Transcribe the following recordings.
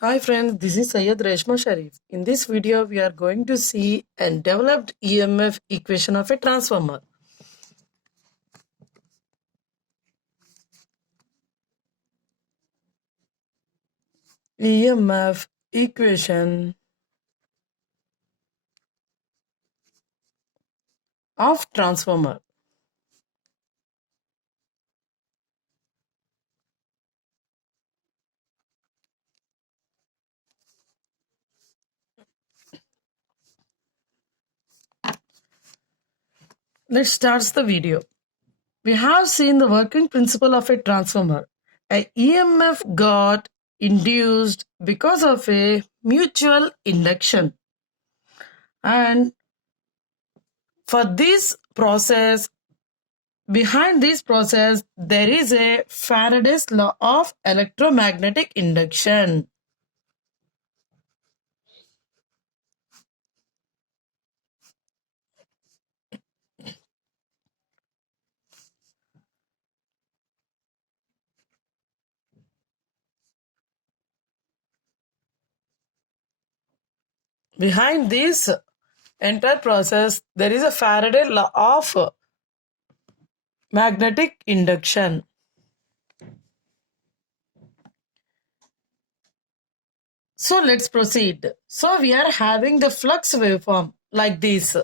Hi friends, this is Syed Reshma Sharif. In this video, we are going to see a developed EMF equation of a transformer. EMF equation of transformer. Let's start the video. We have seen the working principle of a transformer. A EMF got induced because of a mutual induction. And for this process, behind this process, there is a Faraday's law of electromagnetic induction. Behind this entire process, there is a Faraday law of magnetic induction. So let's proceed. So we are having the flux waveform like this.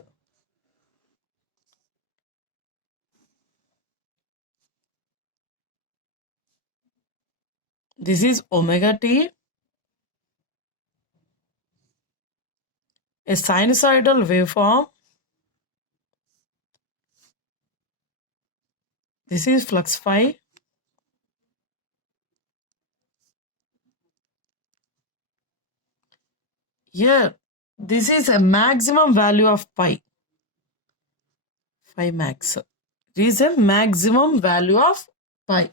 This is omega t, a sinusoidal waveform. This is flux phi. Here, this is a maximum value of pi max. This is a maximum value of pi.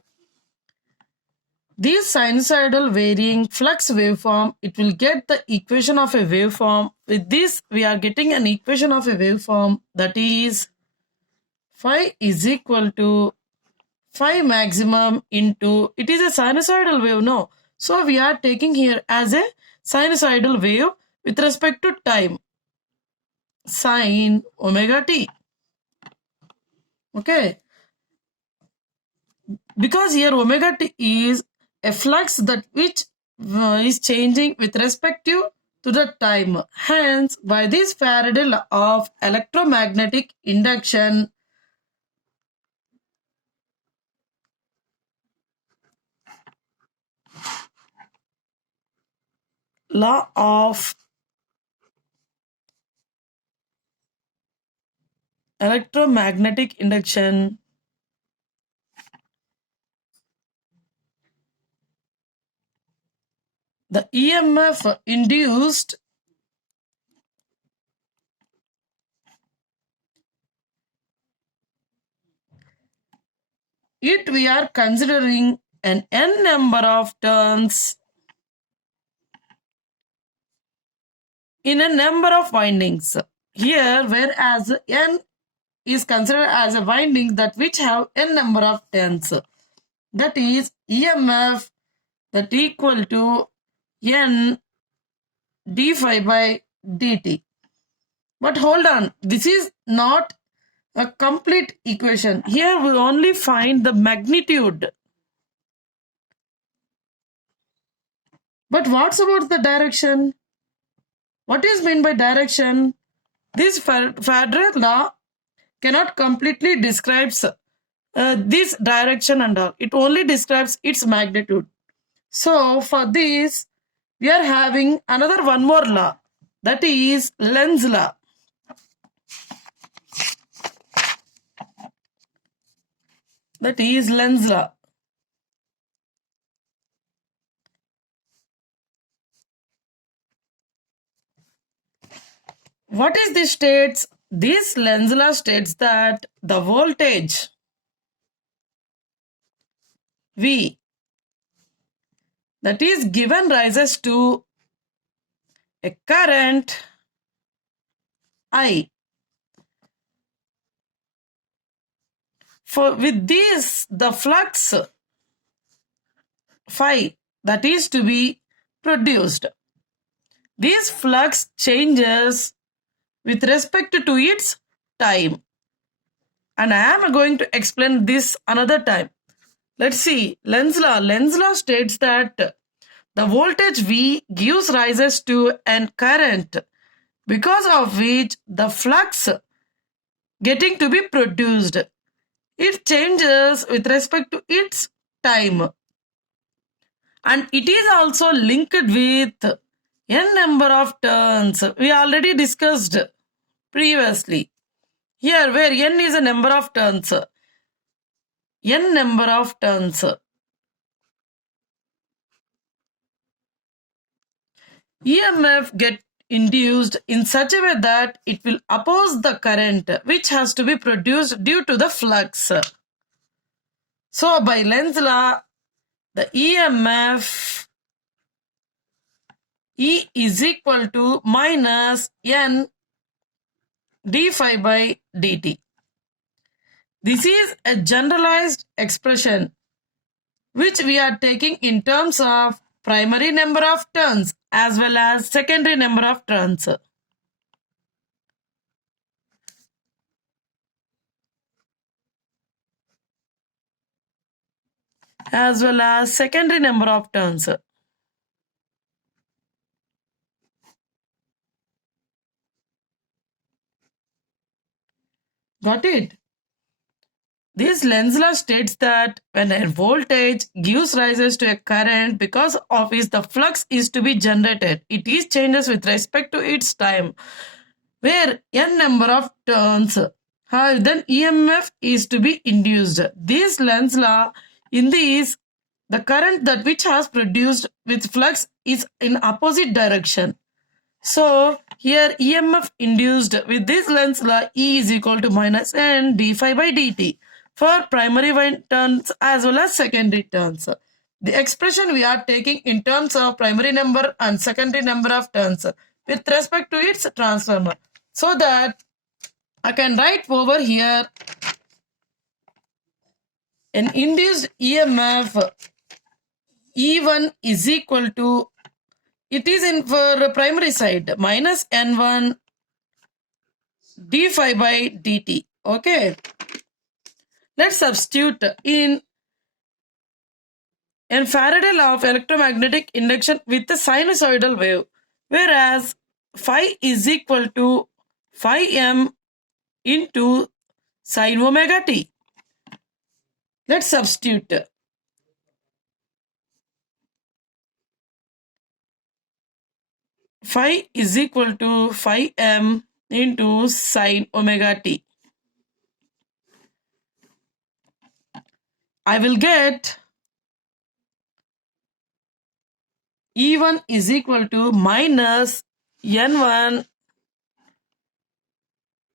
This sinusoidal varying flux waveform, it will get the equation of a waveform. With this, we are getting an equation of a waveform, that is phi is equal to phi maximum into, it is a sinusoidal wave, no? So we are taking here as a sinusoidal wave with respect to time, sine omega t. Okay. Because here omega t is a flux that which is changing with respect to the time. Hence, by this Faraday law of electromagnetic induction, law of electromagnetic induction, the EMF induced it we are considering an n number of turns in a number of windings. Here, whereas n is considered as a winding that which have n number of turns, that is EMF that equal to n d phi by dt. But hold on, this is not a complete equation. Here we only find the magnitude. But what's about the direction? What is meant by direction? This Faraday law cannot completely describe this direction and all. It only describes its magnitude. So for this, we are having another one more law, that is Lenz's law. That is Lenz's law. What is this states? This Lenz's law states that the voltage V that is given rises to a current I. For with this, the flux phi that is to be produced. This flux changes with respect to its time. And I am going to explain this another time. Let's see. Lenz law. Lenz law states that the voltage V gives rises to a current because of which the flux getting to be produced. It changes with respect to its time. And it is also linked with n number of turns. We already discussed previously. Here where n is a number of turns. N number of turns. EMF get induced in such a way that it will oppose the current which has to be produced due to the flux. So by Lenz law, the EMF E is equal to minus N d phi by dt. This is a generalized expression which we are taking in terms of primary number of turns as well as secondary number of turns. As well as secondary number of turns. Got it? This Lenz law states that when a voltage gives rises to a current because of which the flux is to be generated, it is changes with respect to its time, where n number of turns have then EMF is to be induced. This Lenz law, in this, the current that which has produced with flux is in opposite direction. So here EMF induced with this Lenz law E is equal to minus N d phi by dt for primary turns as well as secondary turns. The expression we are taking in terms of primary number and secondary number of turns with respect to its transformer. So that I can write over here an induced EMF E1 is equal to, it is in for primary side, minus N1 d phi by dt. Okay. Let's substitute in Faraday law of electromagnetic induction with the sinusoidal wave, whereas phi is equal to phi m into sin omega t. Let's substitute. Phi is equal to phi m into sin omega t. I will get E1 is equal to minus N1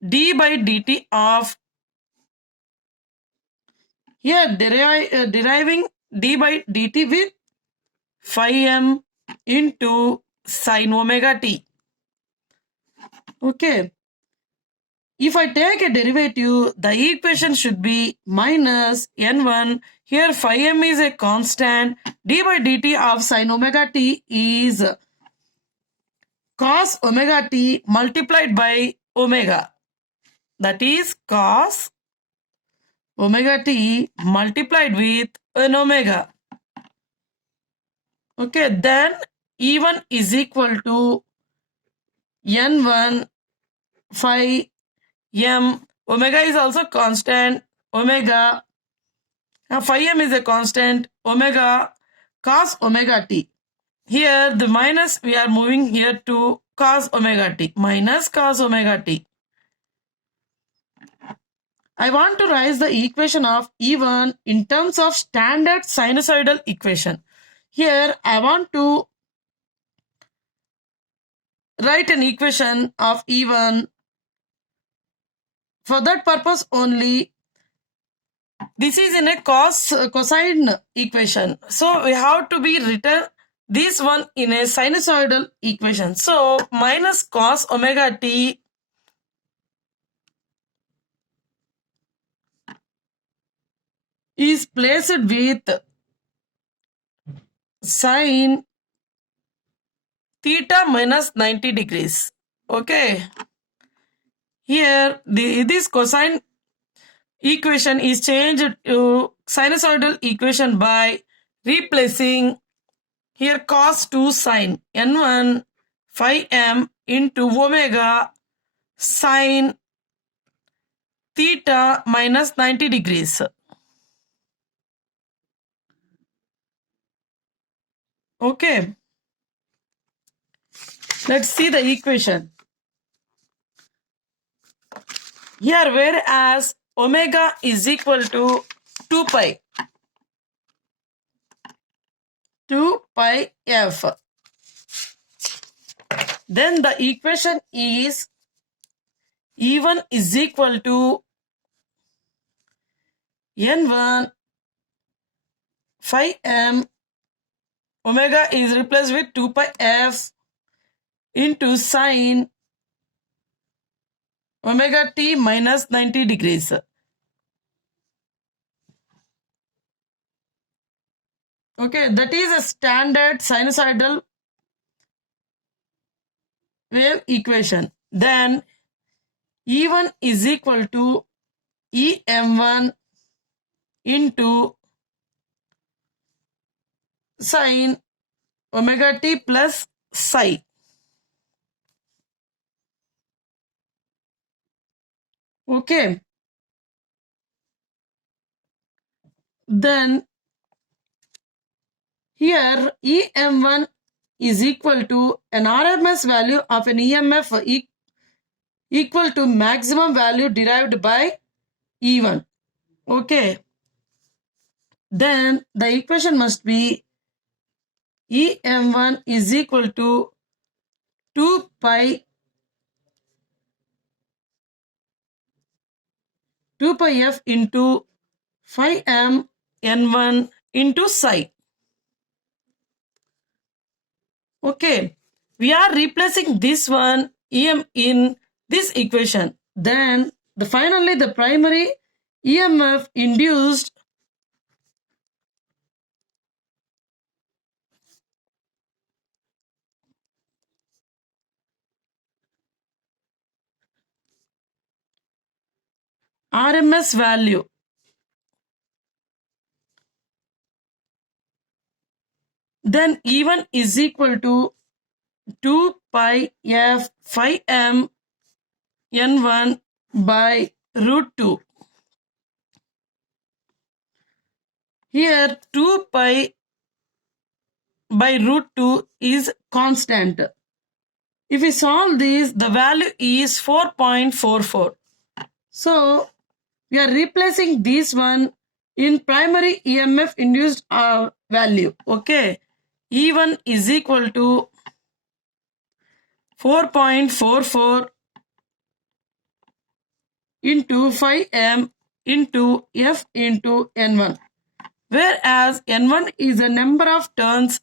d by dt of, here deriving d by dt with phi m into sin omega t. Okay. If I take a derivative, the equation should be minus N1. Here phi m is a constant. D by dt of sin omega t is cos omega t multiplied by omega. That is cos omega t multiplied with an omega. Okay, then E1 is equal to N1 phi m. Omega is also constant. Omega phi m is a constant. Omega cos omega t. Here the minus we are moving here to cos omega t. Minus cos omega t. I want to write the equation of E1 in terms of standard sinusoidal equation. Here I want to write an equation of E1. For that purpose only, this is in a cosine equation. So we have to be written this one in a sinusoidal equation. So minus cos omega t is placed with sine theta minus 90 degrees. Okay. Here, this cosine equation is changed to sinusoidal equation by replacing here cos 2 sine n1 phi m into omega sine theta minus 90 degrees. Okay. Let's see the equation. Here, whereas omega is equal to 2 pi f, then the equation is E1 is equal to N1 phi m, omega is replaced with 2 pi f into sine omega t minus 90 degrees. Okay, that is a standard sinusoidal wave equation. Then E1 is equal to EM1 into sine omega t plus psi. Okay. Then here EM1 is equal to an RMS value of an EMF equal to maximum value derived by E1. Okay. Then the equation must be EM1 is equal to 2 pi f into phi m n1 into psi. Okay, we are replacing this one em in this equation. Then finally the primary EMF induced RMS value. Then E1 is equal to 2 pi f phi m n1 by root 2. Here 2 pi by root 2 is constant. If we solve this, the value is 4.44. So we are replacing this one in primary EMF induced value. Okay. E1 is equal to 4.44 into phi m into f into n1. Whereas n1 is a number of turns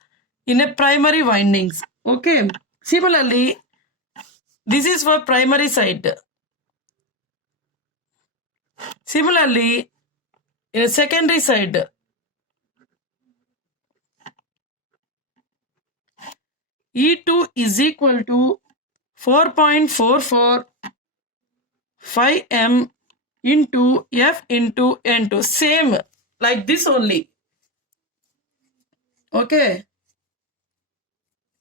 in a primary windings. Okay. Similarly, this is for primary side. Similarly, in a secondary side, E2 is equal to 4.44 phi m into f into n2. Same like this only. Okay.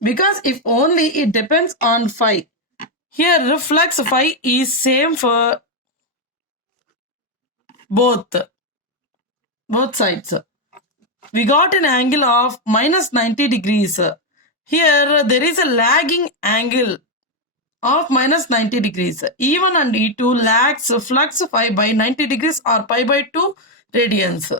Because if only it depends on phi. Here flux phi is same for both sides. We got an angle of minus 90 degrees. Here there is a lagging angle of minus 90 degrees. E1 and E2 lags flux phi by 90 degrees or pi by 2 radians.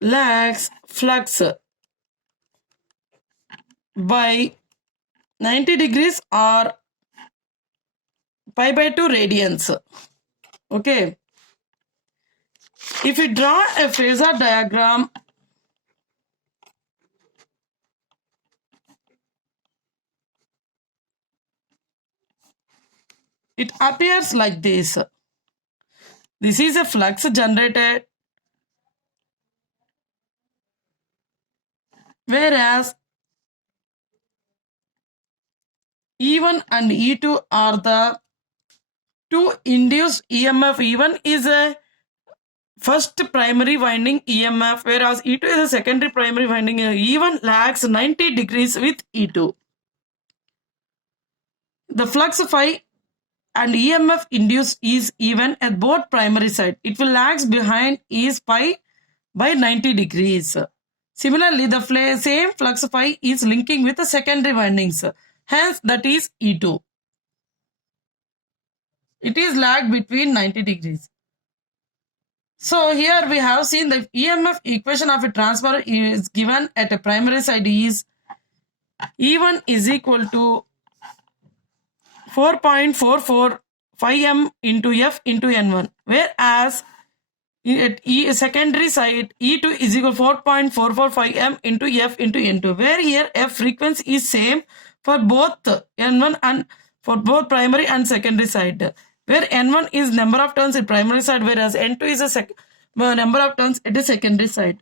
Lags flux by 90 degrees or pi by 2 radians. Okay. If we draw a phasor diagram, it appears like this. This is a flux generated whereas E1 and E2 are the two induced EMF. E1 is a first primary winding EMF, whereas E2 is a secondary primary winding. E1 lags 90 degrees with E2. The flux phi and EMF induced is even at both primary side. It will lags behind is pi by 90 degrees. Similarly, the same flux phi is linking with the secondary windings. Hence, that is E2. It is lagged between 90 degrees. So here we have seen the EMF equation of a transformer is given at a primary side is E1 is equal to 4.44 m into F into N1, whereas at secondary side E2 is equal to 4.445 m into F into N2, where here F frequency is same for both N1 and for both primary and secondary side, where N1 is number of turns in primary side, whereas N2 is a number of turns at the secondary side,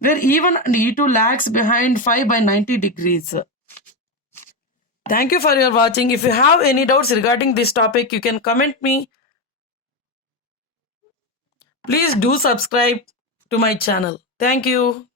where E1 and E2 lags behind 5 by 90 degrees. Thank you for your watching. If you have any doubts regarding this topic, you can comment me. Please do subscribe to my channel. Thank you.